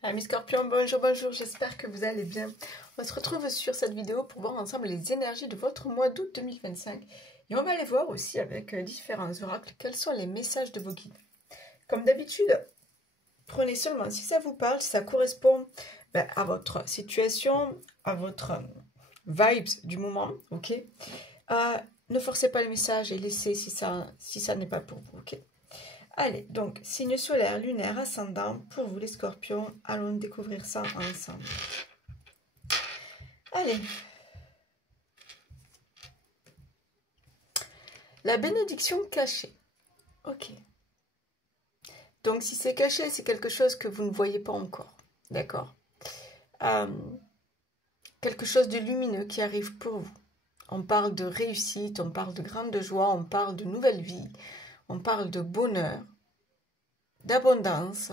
Amis Scorpions, bonjour, bonjour, j'espère que vous allez bien. On se retrouve sur cette vidéo pour voir ensemble les énergies de votre mois d'août 2025. Et on va aller voir aussi avec différents oracles quels sont les messages de vos guides. Comme d'habitude, prenez seulement si ça vous parle, si ça correspond à votre situation, à votre vibes du moment, ok. Ne forcez pas le message et laissez si ça n'est pas pour vous, ok. Allez, donc, signe solaire, lunaire, ascendant, pour vous les scorpions, allons découvrir ça ensemble. Allez. La bénédiction cachée. Ok. Donc, si c'est caché, c'est quelque chose que vous ne voyez pas encore. D'accord. Quelque chose de lumineux qui arrive pour vous. On parle de réussite, on parle de grande joie, on parle de nouvelle vie, on parle de bonheur, d'abondance.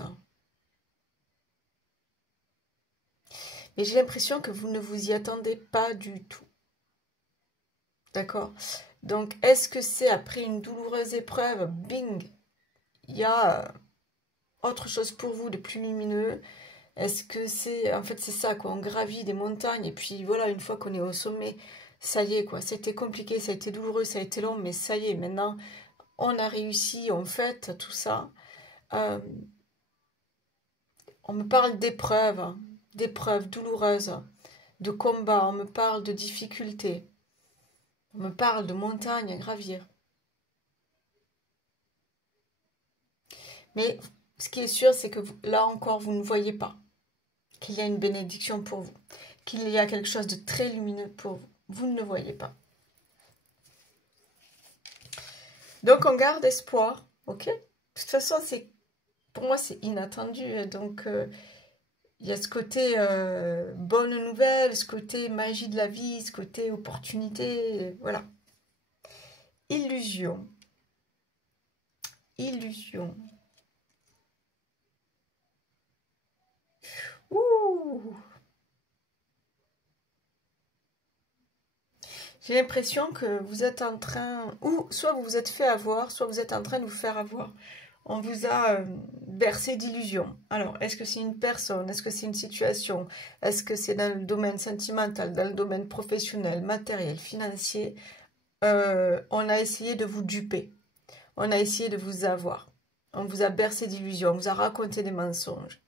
Mais j'ai l'impression que vous ne vous y attendez pas du tout. D'accord? Donc, est-ce que c'est après une douloureuse épreuve, bing, il y a autre chose pour vous de plus lumineux? Est-ce que c'est... En fait, c'est ça, quoi. On gravit des montagnes et puis voilà, une fois qu'on est au sommet, ça y est, quoi. Ça a été compliqué, ça a été douloureux, ça a été long, mais ça y est, maintenant, on a réussi, on fête tout ça. On me parle d'épreuves douloureuses, de combats, on me parle de difficultés. On me parle de montagnes à gravir. Mais ce qui est sûr, c'est que là encore, vous ne voyez pas qu'il y a une bénédiction pour vous, qu'il y a quelque chose de très lumineux pour vous. Vous ne le voyez pas. Donc, on garde espoir, ok? De toute façon, pour moi, c'est inattendu. Donc, il y a ce côté bonne nouvelle, ce côté magie de la vie, ce côté opportunité, voilà. Illusion. Illusion. Ouh! J'ai l'impression que vous êtes en train, ou soit vous vous êtes fait avoir, soit vous êtes en train de vous faire avoir. On vous a bercé d'illusions. Alors, est-ce que c'est une personne? Est-ce que c'est une situation? Est-ce que c'est dans le domaine sentimental, dans le domaine professionnel, matériel, financier? On a essayé de vous duper. On a essayé de vous avoir. On vous a bercé d'illusions. On vous a raconté des mensonges.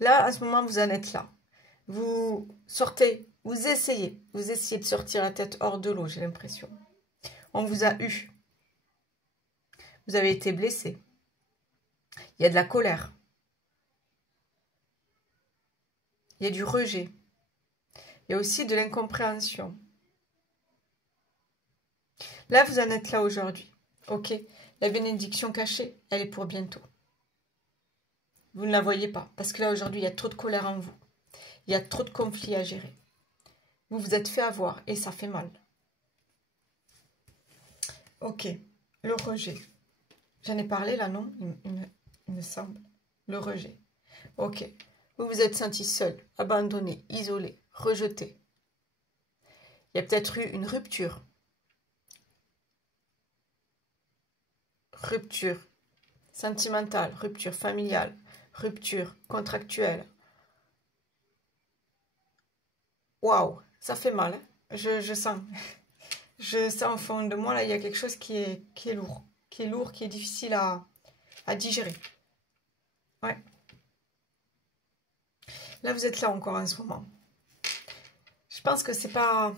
Là, à ce moment, vous en êtes là. Vous sortez, vous essayez de sortir la tête hors de l'eau, j'ai l'impression. On vous a eu. Vous avez été blessé. Il y a de la colère. Il y a du rejet. Il y a aussi de l'incompréhension. Là, vous en êtes là aujourd'hui. Ok, la bénédiction cachée, elle est pour bientôt. Vous ne la voyez pas, parce que là, aujourd'hui, il y a trop de colère en vous. Il y a trop de conflits à gérer. Vous vous êtes fait avoir et ça fait mal. Ok, le rejet. J'en ai parlé là, non? Il me semble. Le rejet. Ok. Vous vous êtes senti seul, abandonné, isolé, rejeté. Il y a peut-être eu une rupture. Rupture sentimentale, rupture familiale, rupture contractuelle. Waouh, ça fait mal. Hein, je sens. Je sens au fond de moi, là, il y a quelque chose qui est lourd. Qui est lourd, qui est difficile à digérer. Ouais. Là, vous êtes là encore en ce moment. Je pense que c'est pas...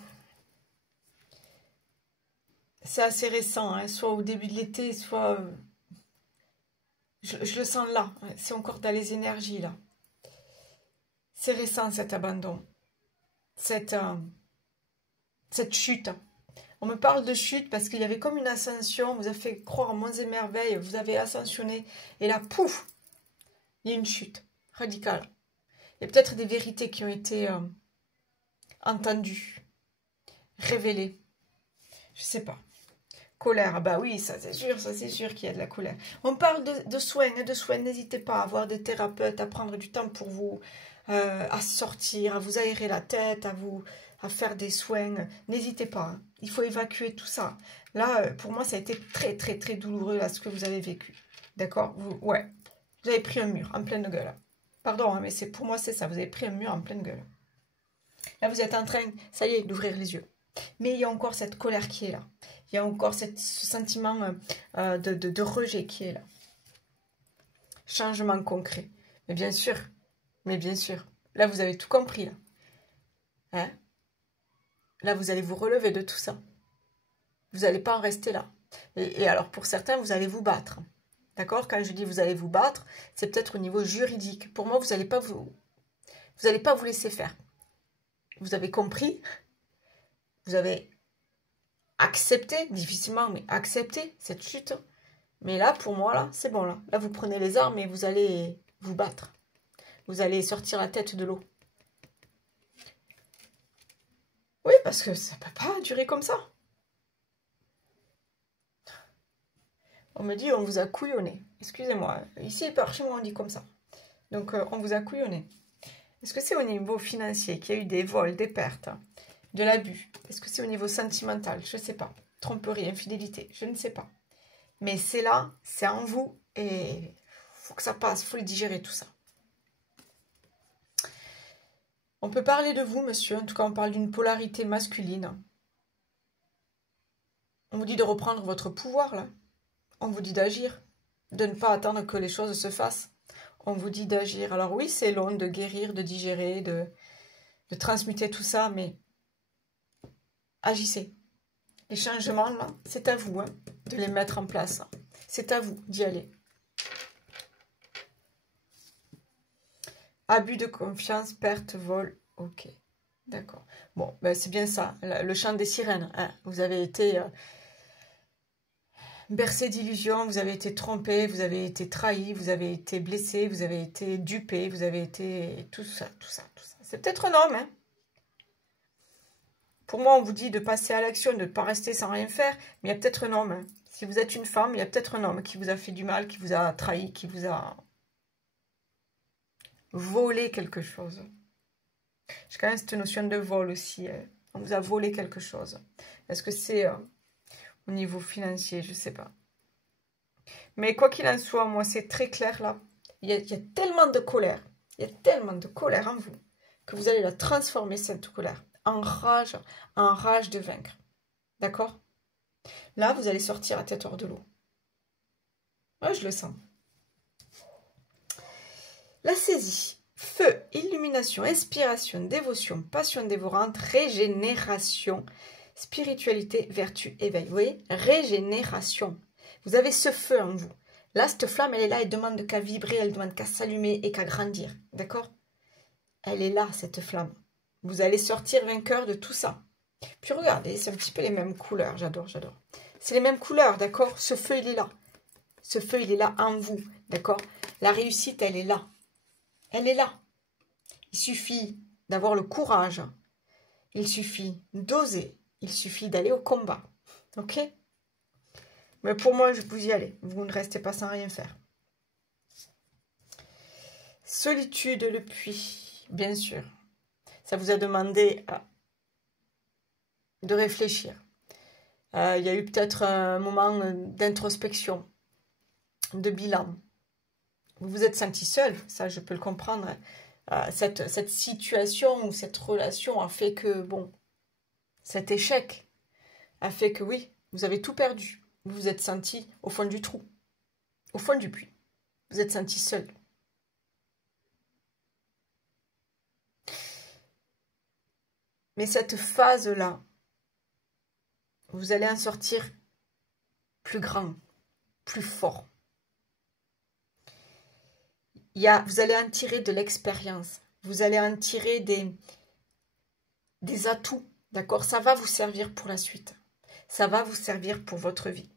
C'est assez récent, hein, soit au début de l'été, soit... Je le sens là. C'est encore dans les énergies, là. C'est récent, cet abandon. Cette chute. On me parle de chute parce qu'il y avait comme une ascension. On vous a fait croire en monts et merveilles. Vous avez ascensionné. Et là, pouf, il y a une chute radicale. Il y a peut-être des vérités qui ont été entendues, révélées. Je sais pas. Colère, bah oui, ça c'est sûr qu'il y a de la colère. On parle de soins, de soins. N'hésitez pas à avoir des thérapeutes, à prendre du temps pour vous, à sortir, à vous aérer la tête, à faire des soins. N'hésitez pas, hein. Il faut évacuer tout ça. Là, pour moi, ça a été très, très, très douloureux, là, ce que vous avez vécu. D'accord? Ouais. Vous avez pris un mur en pleine gueule. Pardon, hein, mais pour moi, c'est ça. Vous avez pris un mur en pleine gueule. Là, vous êtes en train, ça y est, d'ouvrir les yeux. Mais il y a encore cette colère qui est là. Il y a encore ce sentiment de rejet qui est là. Changement concret. Mais bien sûr. Là, vous avez tout compris, là. Hein? Là, vous allez vous relever de tout ça. Vous n'allez pas en rester là. Et alors, pour certains, vous allez vous battre. D'accord? Quand je dis vous allez vous battre, c'est peut-être au niveau juridique. Pour moi, vous n'allez pas vous laisser faire. Vous avez compris? Vous avez accepté, difficilement, mais accepté cette chute. Mais là, pour moi, là, c'est bon, là. Là, vous prenez les armes et vous allez vous battre. Vous allez sortir la tête de l'eau. Oui, parce que ça ne peut pas durer comme ça. On me dit, on vous a couillonné. Excusez-moi, ici, par chez moi, on dit comme ça. Donc, on vous a couillonné. Est-ce que c'est au niveau financier qu'il y a eu des vols, des pertes, de l'abus? Est-ce que c'est au niveau sentimental? Je ne sais pas. Tromperie, infidélité, je ne sais pas. Mais c'est là, c'est en vous et il faut que ça passe, il faut le digérer tout ça. On peut parler de vous, monsieur. En tout cas, on parle d'une polarité masculine. On vous dit de reprendre votre pouvoir, là. On vous dit d'agir, de ne pas attendre que les choses se fassent. On vous dit d'agir. Alors oui, c'est long de guérir, de digérer, de transmuter tout ça, mais agissez. Les changements, là, c'est à vous de les mettre en place. C'est à vous d'y aller. Abus de confiance, perte, vol. Ok, d'accord. Bon, ben c'est bien ça, le chant des sirènes. Hein. Vous avez été bercé d'illusions, vous avez été trompé, vous avez été trahi, vous avez été blessé, vous avez été dupé, vous avez été... Tout ça. C'est peut-être un homme, hein. Pour moi, on vous dit de passer à l'action, de ne pas rester sans rien faire, mais il y a peut-être un homme. Hein. Si vous êtes une femme, il y a peut-être un homme qui vous a fait du mal, qui vous a trahi, qui vous a volé quelque chose. J'ai quand même cette notion de vol aussi. On vous a volé quelque chose. Est-ce que c'est au niveau financier? Je ne sais pas. Mais quoi qu'il en soit, moi, c'est très clair là. Il y a tellement de colère. Il y a tellement de colère en vous que vous allez la transformer, cette colère, en rage de vaincre. D'accord? Là, vous allez sortir à tête hors de l'eau. Moi, je le sens. La saisie. Feu, illumination, inspiration, dévotion, passion dévorante, régénération, spiritualité, vertu, éveil. Vous voyez? Régénération. Vous avez ce feu en vous. Là, cette flamme, elle est là, elle demande qu'à vibrer, elle demande qu'à s'allumer et qu'à grandir. D'accord? Elle est là, cette flamme. Vous allez sortir vainqueur de tout ça. Puis regardez, c'est un petit peu les mêmes couleurs. J'adore. C'est les mêmes couleurs, d'accord? Ce feu, il est là. Ce feu, il est là en vous, d'accord? La réussite, elle est là. Elle est là. Il suffit d'avoir le courage. Il suffit d'oser. Il suffit d'aller au combat. Ok? Mais pour moi, je vous y aller. Vous ne restez pas sans rien faire. Solitude, le puits, bien sûr. Ça vous a demandé de réfléchir. Il y a eu peut-être un moment d'introspection, de bilan. Vous vous êtes senti seul, ça je peux le comprendre. Cette situation ou cette relation a fait que, bon, cet échec a fait que oui, vous avez tout perdu. Vous vous êtes senti au fond du trou, au fond du puits. Vous êtes senti seul. Mais cette phase-là, vous allez en sortir plus grand, plus fort. Vous allez en tirer de l'expérience. Vous allez en tirer des atouts. D'accord? Ça va vous servir pour la suite. Ça va vous servir pour votre vie.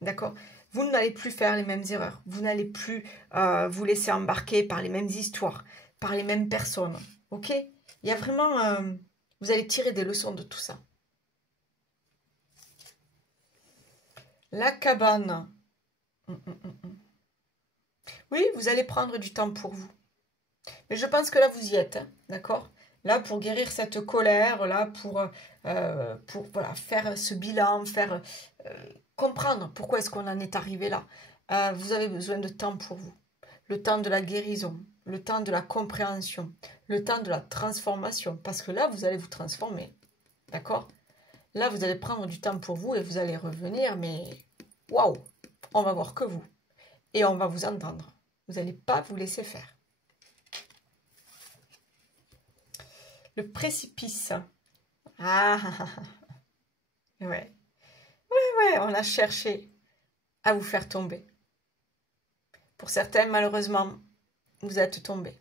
D'accord? Vous n'allez plus faire les mêmes erreurs. Vous n'allez plus vous laisser embarquer par les mêmes histoires, par les mêmes personnes. Ok? Il y a vraiment... vous allez tirer des leçons de tout ça. La cabane. Oui, vous allez prendre du temps pour vous. Mais je pense que là, vous y êtes. Hein, d'accord? Là, pour guérir cette colère, là, pour voilà, faire ce bilan, faire comprendre pourquoi est-ce qu'on en est arrivé là. Vous avez besoin de temps pour vous. le temps de la guérison, le temps de la compréhension, le temps de la transformation. Parce que là, vous allez vous transformer. D'accord? Là, vous allez prendre du temps pour vous et vous allez revenir, mais waouh! On va voir que vous. Et on va vous entendre. Vous n'allez pas vous laisser faire. Le précipice. Ah, ouais. Ouais, on a cherché à vous faire tomber. Pour certains, malheureusement, vous êtes tombés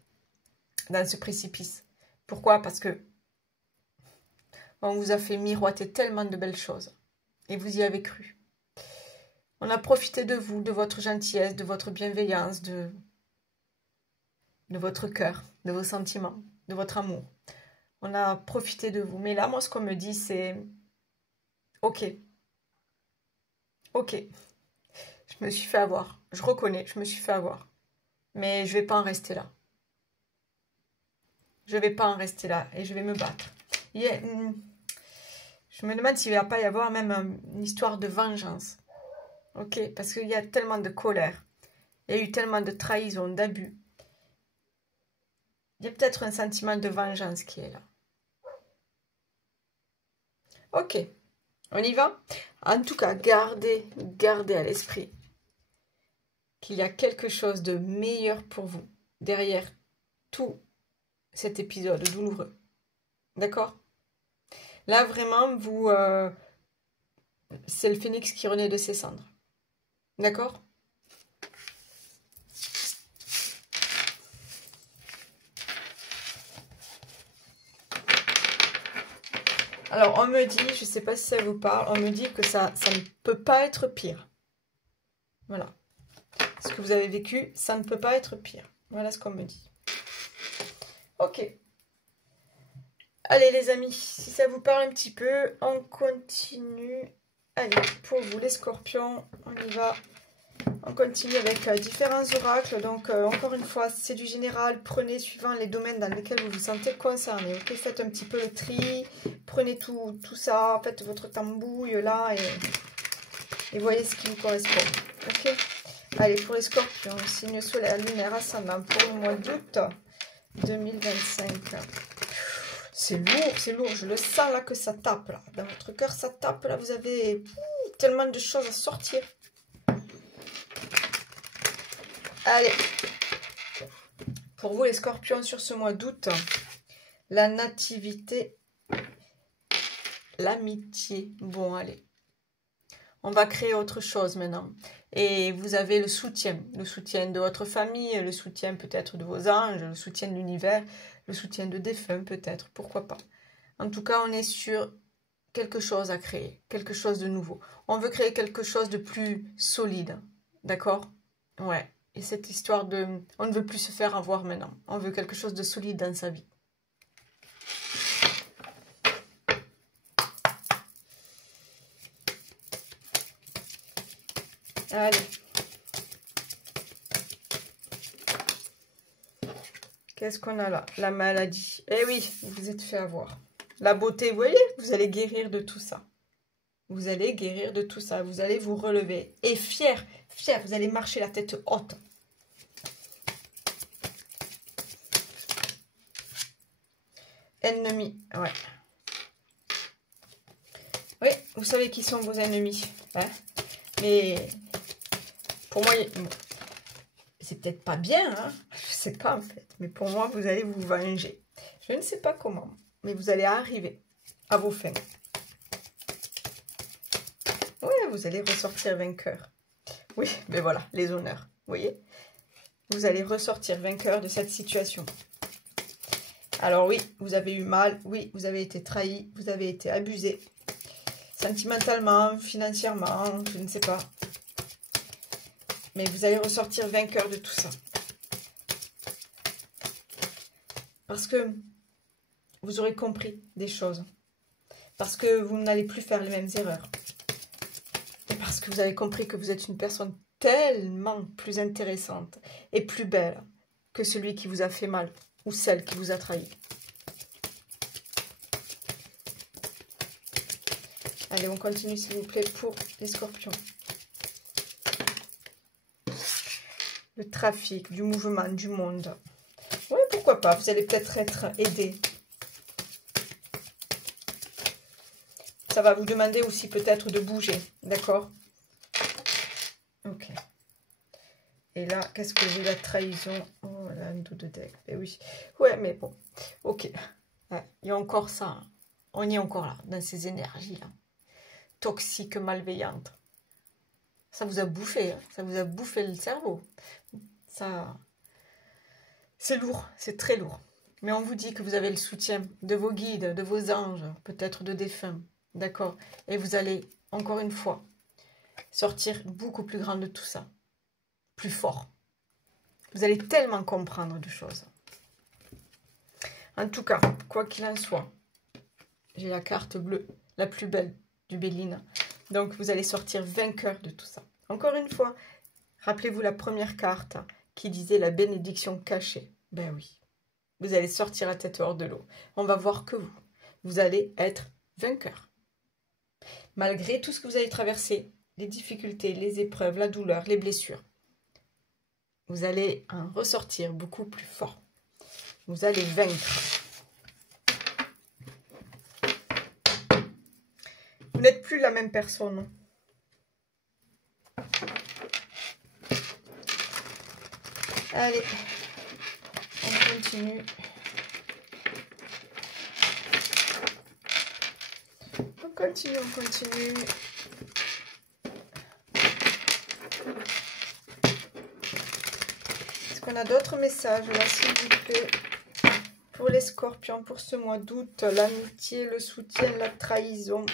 dans ce précipice. Pourquoi? Parce que on vous a fait miroiter tellement de belles choses. Et vous y avez cru. On a profité de vous, de votre gentillesse, de votre bienveillance, de votre cœur, de vos sentiments, de votre amour. On a profité de vous. Mais là, moi, ce qu'on me dit, c'est... Ok. Ok. Je me suis fait avoir. Je reconnais, je me suis fait avoir. Mais je ne vais pas en rester là. Je ne vais pas en rester là. Et je vais me battre. Je me demande s'il ne va pas y avoir même une histoire de vengeance. Ok? Parce qu'il y a tellement de colère. Il y a eu tellement de trahison, d'abus. Il y a peut-être un sentiment de vengeance qui est là. Ok. On y va? En tout cas, gardez à l'esprit qu'il y a quelque chose de meilleur pour vous derrière tout cet épisode douloureux. D'accord? Là, vraiment, vous... c'est le phénix qui renaît de ses cendres. D'accord? Alors, on me dit, je ne sais pas si ça vous parle, on me dit que ça ne peut pas être pire. Voilà. Ce que vous avez vécu, ça ne peut pas être pire. Voilà ce qu'on me dit. Ok. Allez les amis, si ça vous parle un petit peu, on continue. Allez, pour vous les scorpions, on y va. On continue avec différents oracles. Donc, encore une fois, c'est du général. Prenez suivant les domaines dans lesquels vous vous sentez concerné. Ok, faites un petit peu le tri. Prenez tout ça. Faites votre tambouille là et voyez ce qui vous correspond. Ok. Allez, pour les scorpions, signe solaire, lunaire, ascendant pour le mois d'août 2025. C'est lourd. Je le sens là que ça tape là. Dans votre cœur, ça tape là. Vous avez tellement de choses à sortir. Allez, pour vous les scorpions sur ce mois d'août, la nativité, l'amitié. Bon, allez, on va créer autre chose maintenant. Et vous avez le soutien de votre famille, le soutien peut-être de vos anges, le soutien de l'univers, le soutien de défunts peut-être, pourquoi pas. En tout cas, on est sur quelque chose à créer, quelque chose de nouveau. On veut créer quelque chose de plus solide, d'accord? Ouais. Et cette histoire de... On ne veut plus se faire avoir maintenant. On veut quelque chose de solide dans sa vie. Allez. Qu'est-ce qu'on a là? La maladie. Eh oui, vous vous êtes fait avoir. La beauté, vous voyez, vous allez guérir de tout ça. Vous allez guérir de tout ça. Vous allez vous relever. Et fier, vous allez marcher la tête haute. Ennemis, ouais. Oui, vous savez qui sont vos ennemis. Hein? Mais pour moi, c'est peut-être pas bien, hein? Je sais pas en fait. Mais pour moi, vous allez vous venger. Je ne sais pas comment, mais vous allez arriver à vos fins. Oui, vous allez ressortir vainqueur. Oui, mais voilà, les honneurs, vous voyez? Vous allez ressortir vainqueur de cette situation. Alors oui, vous avez eu mal, oui, vous avez été trahi, vous avez été abusé. Sentimentalement, financièrement, je ne sais pas. Mais vous allez ressortir vainqueur de tout ça. Parce que vous aurez compris des choses. Parce que vous n'allez plus faire les mêmes erreurs. Et parce que vous avez compris que vous êtes une personne tellement plus intéressante et plus belle que celui qui vous a fait mal ou celle qui vous a trahi. Allez, on continue s'il vous plaît pour les scorpions. le trafic, du mouvement, du monde. Oui, pourquoi pas, vous allez peut-être être aidé. Ça va vous demander aussi peut-être de bouger, d'accord? Ok. Et là, qu'est-ce que j'ai? La trahison. Oh là, un dos de deck. Eh oui. Ouais, mais bon. Ok. Ouais, il y a encore ça. On y est encore là, dans ces énergies-là. Toxiques, malveillantes. Ça vous a bouffé. Hein. Ça vous a bouffé le cerveau. Ça... C'est lourd. C'est très lourd. Mais on vous dit que vous avez le soutien de vos guides, de vos anges, peut-être de défunts. D'accord? Et vous allez, encore une fois, sortir beaucoup plus grand de tout ça. Plus fort. Vous allez tellement comprendre de choses. En tout cas, quoi qu'il en soit, j'ai la carte bleue, la plus belle du Béline. Donc, vous allez sortir vainqueur de tout ça. Encore une fois, rappelez-vous la première carte qui disait la bénédiction cachée. Ben oui, vous allez sortir la tête hors de l'eau. On va voir que vous allez être vainqueur. Malgré tout ce que vous allez traverser, les difficultés, les épreuves, la douleur, les blessures, vous allez en ressortir beaucoup plus fort. Vous allez vaincre. Vous n'êtes plus la même personne. Allez, on continue. On continue, on continue. Est-ce qu'on a d'autres messages là, s'il vous plaît? Pour les scorpions, pour ce mois d'août, l'amitié, le soutien, la trahison.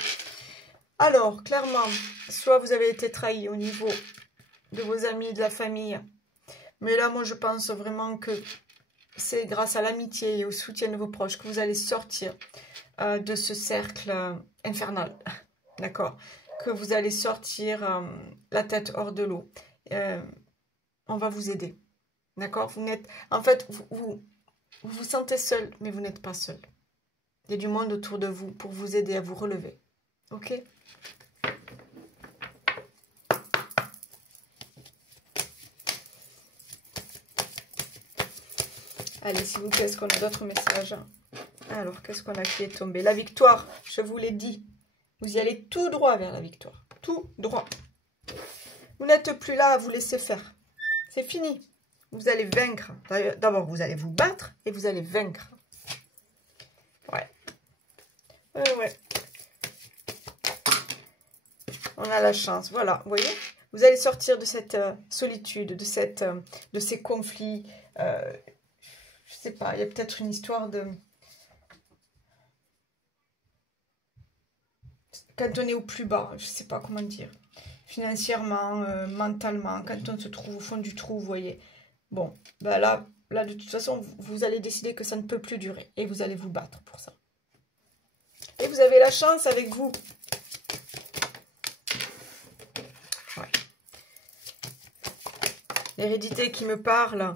Alors, clairement, soit vous avez été trahi au niveau de vos amis, de la famille. Mais là, moi, je pense vraiment que c'est grâce à l'amitié et au soutien de vos proches que vous allez sortir de ce cercle infernal. D'accord? Que vous allez sortir la tête hors de l'eau. On va vous aider. D'accord? Vous n'êtes... En fait, vous vous sentez seul, mais vous n'êtes pas seul. Il y a du monde autour de vous pour vous aider à vous relever. Ok? Allez, s'il vous plaît, est-ce qu'on a d'autres messages? Alors, qu'est-ce qu'on a qui est tombé? La victoire, je vous l'ai dit. Vous y allez tout droit vers la victoire. Tout droit. Vous n'êtes plus là à vous laisser faire. C'est fini. Vous allez vaincre. D'abord, vous allez vous battre et vous allez vaincre. Ouais. Ouais. On a la chance. Voilà, vous voyez? Vous allez sortir de cette solitude, de ces conflits. Je sais pas, il y a peut-être une histoire de... Quand on est au plus bas, je sais pas comment dire. Financièrement, mentalement, quand on se trouve au fond du trou, vous voyez. Bon, ben là, de toute façon, vous allez décider que ça ne peut plus durer. Et vous allez vous battre pour ça. Et vous avez la chance avec vous. Ouais. L'hérédité qui me parle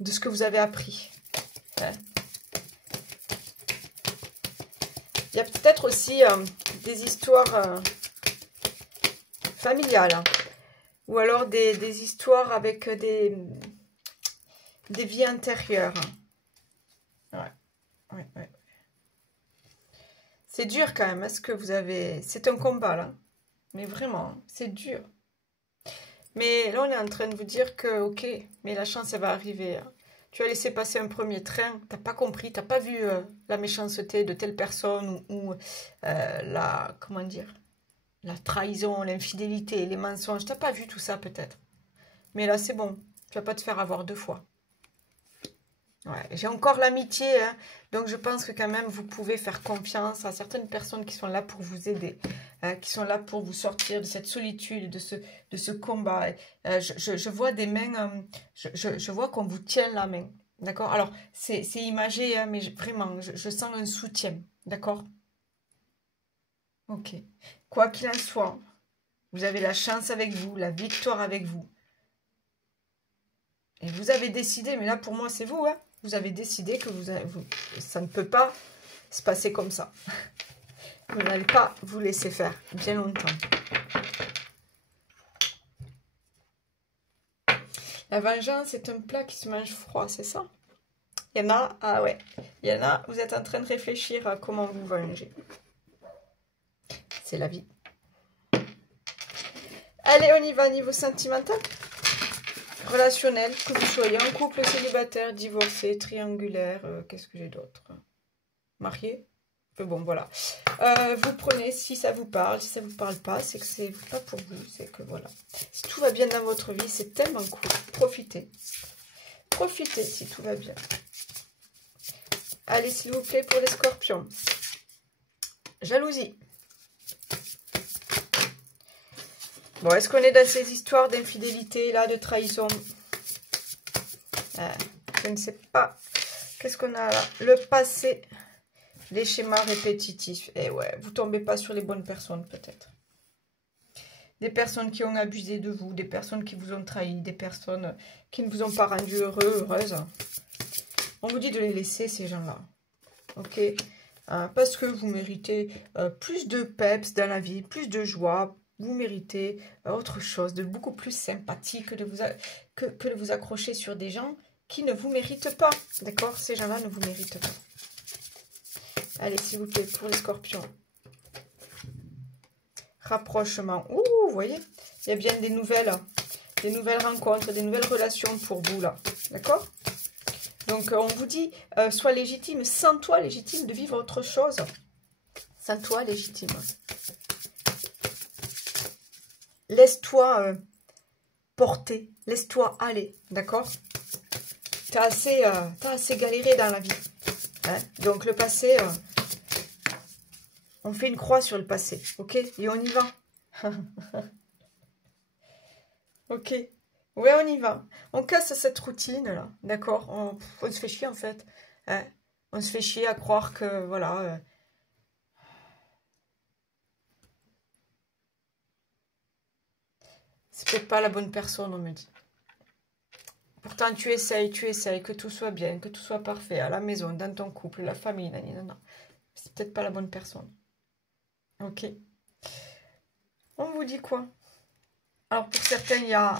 de ce que vous avez appris. Ouais. Il y a peut-être aussi des histoires familiales. Hein. Ou alors des histoires avec des vies intérieures. Ouais. C'est dur quand même. Est-ce que vous avez... C'est un combat là. Mais vraiment, c'est dur. Mais là, on est en train de vous dire que, ok, mais la chance, elle va arriver. Hein. Tu as laissé passer un premier train, tu n'as pas compris, tu n'as pas vu la méchanceté de telle personne ou comment dire, la trahison, l'infidélité, les mensonges. Tu n'as pas vu tout ça peut-être. Mais là, c'est bon. Tu ne vas pas te faire avoir deux fois. Ouais, j'ai encore l'amitié, hein, donc je pense que quand même vous pouvez faire confiance à certaines personnes qui sont là pour vous aider, qui sont là pour vous sortir de cette solitude, de ce combat. Je vois des mains, je vois qu'on vous tient la main, d'accord? Alors, c'est imagé, hein, mais vraiment, je sens un soutien, d'accord? Ok. Quoi qu'il en soit, vous avez la chance avec vous, la victoire avec vous. Et vous avez décidé, mais là pour moi c'est vous, hein? Vous avez décidé que ça ne peut pas se passer comme ça. Vous n'allez pas vous laisser faire bien longtemps. La vengeance est un plat qui se mange froid, c'est ça? Il y en a, ah ouais, il y en a, vous êtes en train de réfléchir à comment vous venger. C'est la vie. Allez, on y va, niveau sentimental. Relationnel, que vous soyez en couple, célibataire, divorcé, triangulaire, qu'est-ce que j'ai d'autre? Marié? Bon, voilà. Vous prenez, si ça vous parle, si ça vous parle pas, c'est que c'est pas pour vous, c'est que voilà. Si tout va bien dans votre vie, c'est tellement cool. Profitez. Profitez si tout va bien. Allez, s'il vous plaît, pour les scorpions. Jalousie. Bon, est-ce qu'on est dans ces histoires d'infidélité, là, de trahison? Je ne sais pas. Qu'est-ce qu'on a là? Le passé, les schémas répétitifs. Et ouais, vous tombez pas sur les bonnes personnes, peut-être. Des personnes qui ont abusé de vous, des personnes qui vous ont trahi, des personnes qui ne vous ont pas rendu heureux, heureuse. On vous dit de les laisser, ces gens-là. Ok? Parce que vous méritez plus de peps dans la vie, plus de joie. Vous méritez autre chose, de beaucoup plus sympathique que de vous accrocher sur des gens qui ne vous méritent pas. D'accord? Ces gens-là ne vous méritent pas. Allez, s'il vous plaît, pour les scorpions. Rapprochement. Ouh, vous voyez? Il y a bien des nouvelles rencontres, des nouvelles relations pour vous, là. D'accord? Donc, on vous dit, sois légitime, sens-toi légitime de vivre autre chose. Sens-toi légitime. Laisse-toi porter, laisse-toi aller, d'accord? T'as assez galéré dans la vie. Hein? Donc le passé, on fait une croix sur le passé, ok? Et on y va. Ok. Ouais, on y va. On casse cette routine-là, d'accord? On se fait chier, en fait. Hein? On se fait chier à croire que, voilà... c'est peut-être pas la bonne personne, on me dit. Pourtant, tu essayes que tout soit bien, que tout soit parfait, à la maison, dans ton couple, la famille, nanana. C'est peut-être pas la bonne personne. Ok. On vous dit quoi? Alors, pour certains, il y a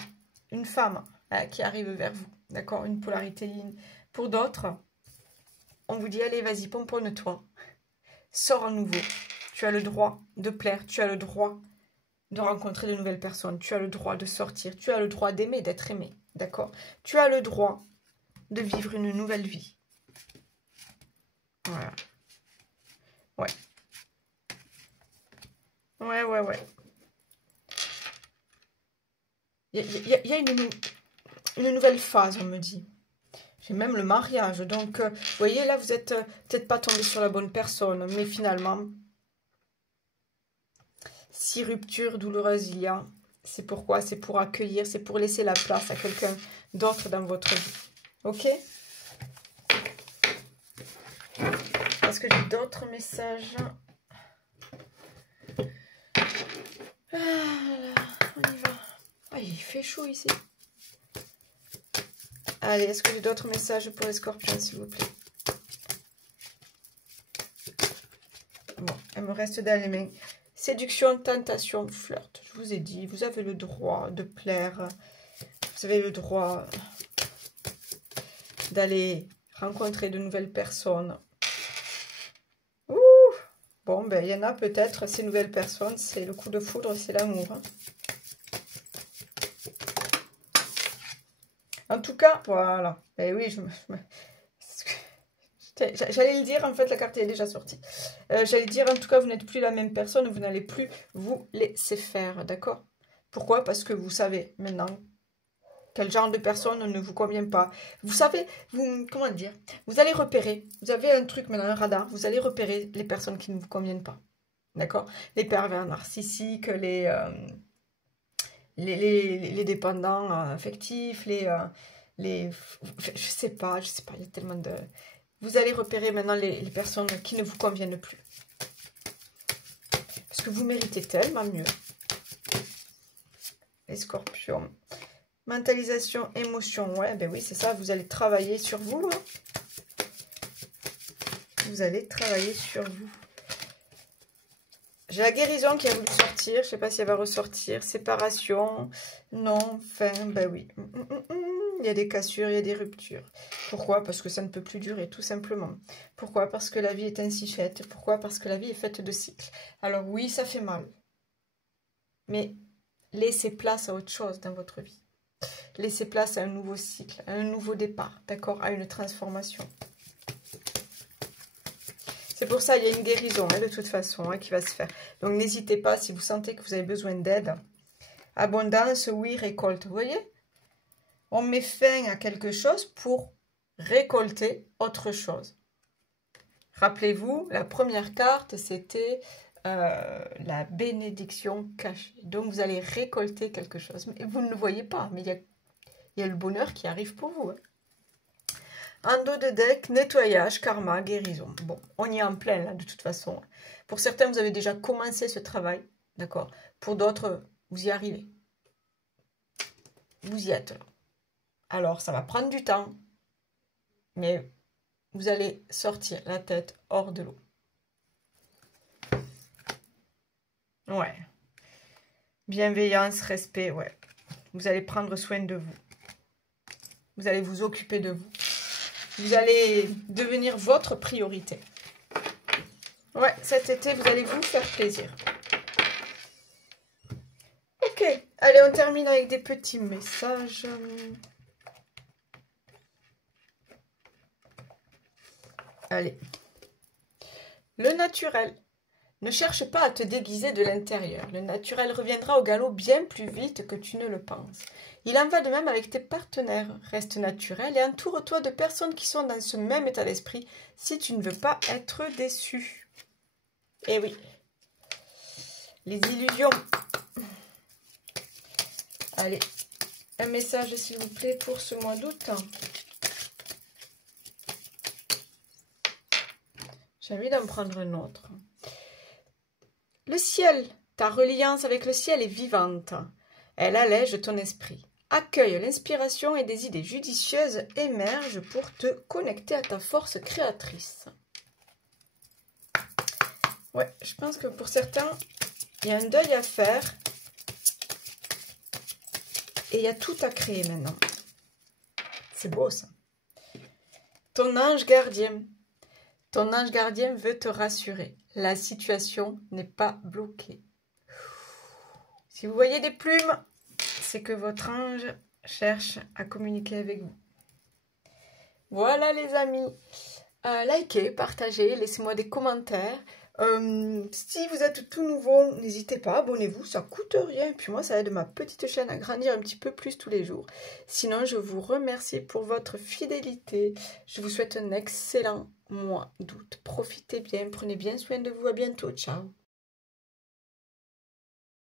une femme qui arrive vers vous, d'accord? Une polarité ligne. Pour d'autres, on vous dit, allez, vas-y, pomponne-toi. Sors à nouveau. Tu as le droit de plaire, tu as le droit de rencontrer de nouvelles personnes, tu as le droit de sortir, tu as le droit d'aimer, d'être aimé, d'accord? Tu as le droit de vivre une nouvelle vie. Voilà. Ouais. Ouais. Il y a une nouvelle phase, on me dit. J'ai même le mariage. Donc, vous voyez, là, vous êtes peut-être pas tombé sur la bonne personne. Mais finalement, si rupture douloureuse il y a, c'est pourquoi? C'est pour accueillir, c'est pour laisser la place à quelqu'un d'autre dans votre vie. Ok? Est-ce que j'ai d'autres messages? On y va. Ah, il fait chaud ici. Allez, est-ce que j'ai d'autres messages pour les scorpions, s'il vous plaît? Bon, elle me reste dans les mains. Séduction, tentation, flirt. Je vous ai dit, vous avez le droit de plaire. Vous avez le droit d'aller rencontrer de nouvelles personnes. Ouh! Bon, ben, il y en a peut-être, ces nouvelles personnes, c'est le coup de foudre, c'est l'amour. Hein. En tout cas, voilà. Et oui, j'allais le dire, en fait, la carte est déjà sortie. J'allais dire, en tout cas, vous n'êtes plus la même personne, vous n'allez plus vous laisser faire, d'accord? Pourquoi? Parce que vous savez maintenant quel genre de personne ne vous convient pas. Vous savez, comment dire? Vous allez repérer, vous avez un truc maintenant, un radar, vous allez repérer les personnes qui ne vous conviennent pas, d'accord? Les pervers narcissiques, les dépendants affectifs, je sais pas, il y a tellement de... Vous allez repérer maintenant les personnes qui ne vous conviennent plus. Parce que vous méritez tellement mieux. Les scorpions. Mentalisation, émotion, ouais, ben oui, c'est ça, vous allez travailler sur vous. Hein. Vous allez travailler sur vous. J'ai la guérison qui a voulu sortir, je ne sais pas si elle va ressortir. Séparation, non, fin, ben oui. il y a des cassures, il y a des ruptures. Pourquoi? Parce que ça ne peut plus durer, tout simplement. Pourquoi? Parce que la vie est ainsi faite. Pourquoi? Parce que la vie est faite de cycles. Alors oui, ça fait mal. Mais laissez place à autre chose dans votre vie. Laissez place à un nouveau cycle, à un nouveau départ, d'accord? À une transformation. C'est pour ça qu'il y a une guérison, de toute façon, qui va se faire. Donc n'hésitez pas, si vous sentez que vous avez besoin d'aide. Abondance, oui, récolte. Vous voyez? On met fin à quelque chose pour récolter autre chose. Rappelez-vous, la première carte, c'était la bénédiction cachée. Donc, vous allez récolter quelque chose. Mais vous ne le voyez pas, mais il y a le bonheur qui arrive pour vous. En dos de deck, nettoyage, karma, guérison. Bon, on y est en plein, là, de toute façon. Pour certains, vous avez déjà commencé ce travail, d'accord? Pour d'autres, vous y arrivez. Vous y êtes, là. Alors, ça va prendre du temps, mais vous allez sortir la tête hors de l'eau. Ouais. Bienveillance, respect, ouais. Vous allez prendre soin de vous. Vous allez vous occuper de vous. Vous allez devenir votre priorité. Ouais, cet été, vous allez vous faire plaisir. Ok, allez, on termine avec des petits messages. Allez. Le naturel. Ne cherche pas à te déguiser de l'intérieur. Le naturel reviendra au galop bien plus vite que tu ne le penses. Il en va de même avec tes partenaires. Reste naturel et entoure-toi de personnes qui sont dans ce même état d'esprit si tu ne veux pas être déçu. Eh oui. Les illusions. Allez, un message s'il vous plaît pour ce mois d'août. J'ai envie d'en prendre un autre. Le ciel, ta reliance avec le ciel est vivante. Elle allège ton esprit. Accueille l'inspiration et des idées judicieuses émergent pour te connecter à ta force créatrice. Ouais, je pense que pour certains, il y a un deuil à faire. Et il y a tout à créer maintenant. C'est beau ça. Ton ange gardien. Ton ange gardien veut te rassurer. La situation n'est pas bloquée. Si vous voyez des plumes, c'est que votre ange cherche à communiquer avec vous. Voilà les amis. Likez, partagez, laissez-moi des commentaires. Si vous êtes tout nouveau, n'hésitez pas, abonnez-vous, ça coûte rien. Puis moi, ça aide ma petite chaîne à grandir un petit peu plus tous les jours. Sinon, je vous remercie pour votre fidélité. Je vous souhaite un excellent mois d'août. Profitez bien, prenez bien soin de vous. À bientôt. Ciao.